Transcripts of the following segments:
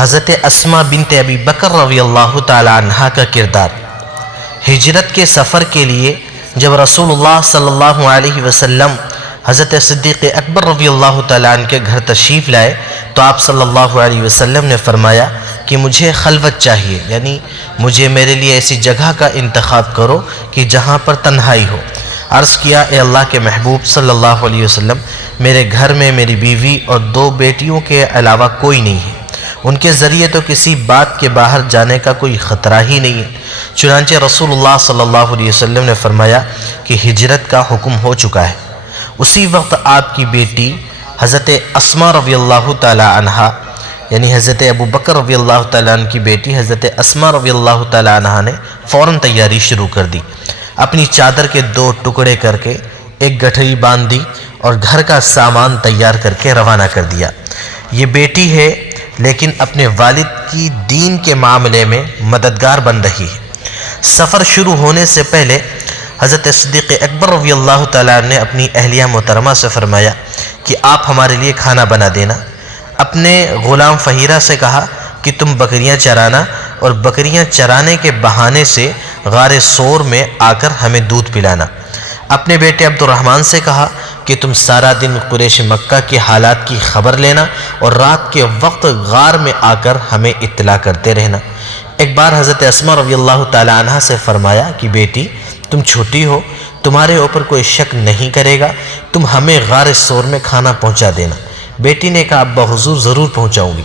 حضرت اسماء بنت ابی بکر رضی اللہ تعالی عنہا کا کردار۔ ہجرت کے سفر کے لیے جب رسول اللہ صلی اللہ علیہ وسلم حضرت صدیق اکبر رضی اللہ تعالیٰ عنہ کے گھر تشریف لائے تو آپ صلی اللہ علیہ وسلم نے فرمایا کہ مجھے خلوت چاہیے، یعنی مجھے میرے لیے ایسی جگہ کا انتخاب کرو کہ جہاں پر تنہائی ہو۔ عرض کیا، اے اللہ کے محبوب صلی اللہ علیہ وسلم، میرے گھر میں میری بیوی اور 2 بیٹیوں کے علاوہ کوئی نہیں ہے، ان کے ذریعے تو کسی بات کے باہر جانے کا کوئی خطرہ ہی نہیں ہے۔ چنانچہ رسول اللہ صلی اللہ علیہ وسلم نے فرمایا کہ ہجرت کا حکم ہو چکا ہے۔ اسی وقت آپ کی بیٹی حضرت اسماء رضی اللہ تعالی عنہا، یعنی حضرت ابو بکر رضی اللہ تعالیٰ عنہ کی بیٹی حضرت اسماء رضی اللہ تعالی عنہا نے فوراً تیاری شروع کر دی۔ اپنی چادر کے 2 ٹکڑے کر کے ایک گٹھڑی باندھ دی اور گھر کا سامان تیار کر کے روانہ کر دیا۔ یہ بیٹی ہے لیکن اپنے والد کی دین کے معاملے میں مددگار بن رہی ہے۔ سفر شروع ہونے سے پہلے حضرت صدیق اکبر رضی اللہ تعالیٰ نے اپنی اہلیہ محترمہ سے فرمایا کہ آپ ہمارے لیے کھانا بنا دینا۔ اپنے غلام فہیرہ سے کہا کہ تم بکریاں چرانا اور بکریاں چرانے کے بہانے سے غار ثور میں آ کر ہمیں دودھ پلانا۔ اپنے بیٹے عبد الرحمن سے کہا کہ تم سارا دن قریش مکہ کے حالات کی خبر لینا اور رات کے وقت غار میں آ کر ہمیں اطلاع کرتے رہنا۔ ایک بار حضرت اسماء رضی اللہ تعالی عنہ سے فرمایا کہ بیٹی، تم چھوٹی ہو، تمہارے اوپر کوئی شک نہیں کرے گا، تم ہمیں غار ثور میں کھانا پہنچا دینا۔ بیٹی نے کہا، ابا حضور ضرور پہنچاؤں گی۔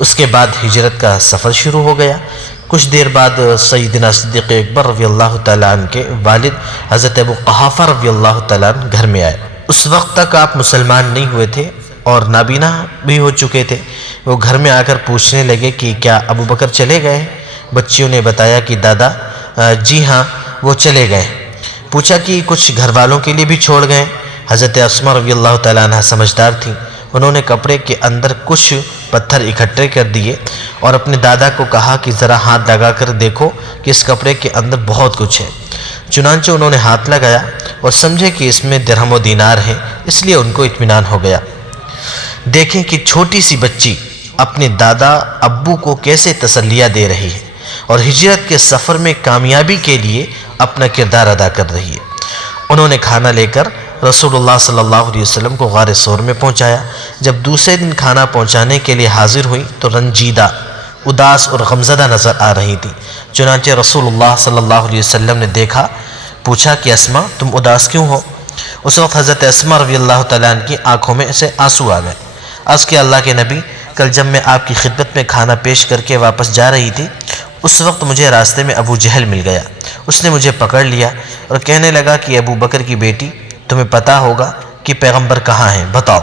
اس کے بعد ہجرت کا سفر شروع ہو گیا۔ کچھ دیر بعد سیدنا صدیق اکبر رضی اللہ تعالیٰ عنہ کے والد حضرت ابو قحافہ رضی اللہ تعالیٰ عنہ گھر میں آئے۔ اس وقت تک آپ مسلمان نہیں ہوئے تھے اور نابینا بھی ہو چکے تھے۔ وہ گھر میں آ کر پوچھنے لگے کہ کیا ابو بکر چلے گئے؟ بچیوں نے بتایا کہ دادا جی ہاں وہ چلے گئے۔ پوچھا کہ کچھ گھر والوں کے لیے بھی چھوڑ گئے؟ حضرت اسماء رضی اللہ تعالیٰ عنہ سمجھدار تھیں، انہوں نے کپڑے کے اندر کچھ پتھر اکٹھے کر دیے اور اپنے دادا کو کہا کہ ذرا ہاتھ لگا کر دیکھو کہ اس کپڑے کے اندر بہت کچھ ہے۔ چنانچہ انہوں نے ہاتھ لگایا اور سمجھے کہ اس میں درہم و دینار ہیں، اس لیے ان کو اطمینان ہو گیا۔ دیکھیں کہ چھوٹی سی بچی اپنے دادا ابو کو کیسے تسلیہ دے رہی ہے اور ہجرت کے سفر میں کامیابی کے لیے اپنا کردار ادا کر رہی ہے۔ انہوں نے کھانا لے کر رسول اللہ صلی اللہ علیہ وسلم کو غار ثور میں پہنچایا۔ جب دوسرے دن کھانا پہنچانے کے لیے حاضر ہوئی تو رنجیدہ، اداس اور غمزدہ نظر آ رہی تھی۔ چنانچہ رسول اللہ صلی اللہ علیہ وسلم نے دیکھا، پوچھا کہ اسماء تم اداس کیوں ہو؟ اس وقت حضرت اسماء رضی اللہ تعالیٰ عنہ کی آنکھوں میں سے آنسو آ گئے۔ عرض کہ اللہ کے نبی، کل جب میں آپ کی خدمت میں کھانا پیش کر کے واپس جا رہی تھی، اس وقت مجھے راستے میں ابو جہل مل گیا۔ اس نے مجھے پکڑ لیا اور کہنے لگا کہ ابو بکر کی بیٹی، تمہیں پتہ ہوگا کہ پیغمبر کہاں ہیں، بتاؤ۔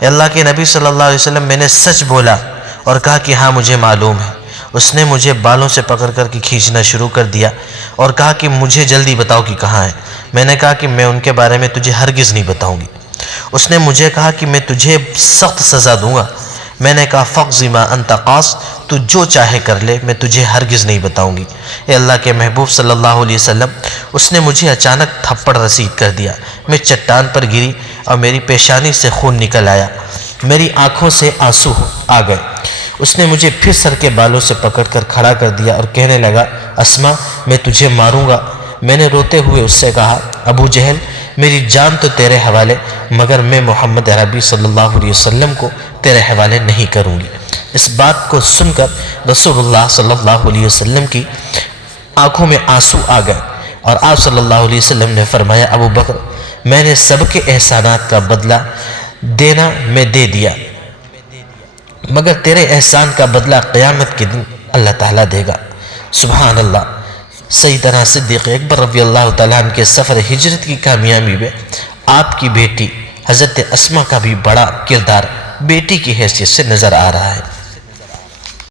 اے اللہ کے نبی صلی اللہ علیہ وسلم، میں نے سچ بولا اور کہا کہ ہاں مجھے معلوم ہے۔ اس نے مجھے بالوں سے پکڑ کر کے کھینچنا شروع کر دیا اور کہا کہ مجھے جلدی بتاؤ کہ کہاں ہے۔ میں نے کہا کہ میں ان کے بارے میں تجھے ہرگز نہیں بتاؤں گی۔ اس نے مجھے کہا کہ میں تجھے سخت سزا دوں گا۔ میں نے کہا فقض ما انت قاص، تو جو چاہے کر لے، میں تجھے ہرگز نہیں بتاؤں گی۔ اے اللہ کے محبوب صلی اللہ علیہ وسلم، اس نے مجھے اچانک تھپڑ رسید کر دیا۔ میں چٹان پر گری اور میری پیشانی سے خون نکل آیا، میری آنکھوں سے آنسو آ گئے۔ اس نے مجھے پھر سر کے بالوں سے پکڑ کر کھڑا کر دیا اور کہنے لگا، اسماء میں تجھے ماروں گا۔ میں نے روتے ہوئے اس سے کہا، ابو جہل میری جان تو تیرے حوالے، مگر میں محمد عربی صلی اللہ علیہ وسلم کو تیرے حوالے نہیں کروں گی۔ اس بات کو سن کر رسول اللہ صلی اللہ علیہ وسلم کی آنکھوں میں آنسو آ گئے اور آپ صلی اللہ علیہ وسلم نے فرمایا، ابو بکر میں نے سب کے احسانات کا بدلہ دینا میں دے دیا، مگر تیرے احسان کا بدلہ قیامت کے دن اللہ تعالیٰ دے گا۔ سبحان اللہ۔ سیدنا صدیق اکبر رضی اللہ تعالیٰ عنہ کے سفر ہجرت کی کامیابی میں آپ کی بیٹی حضرت اسماء کا بھی بڑا کردار بیٹی کی حیثیت سے نظر آ رہا ہے۔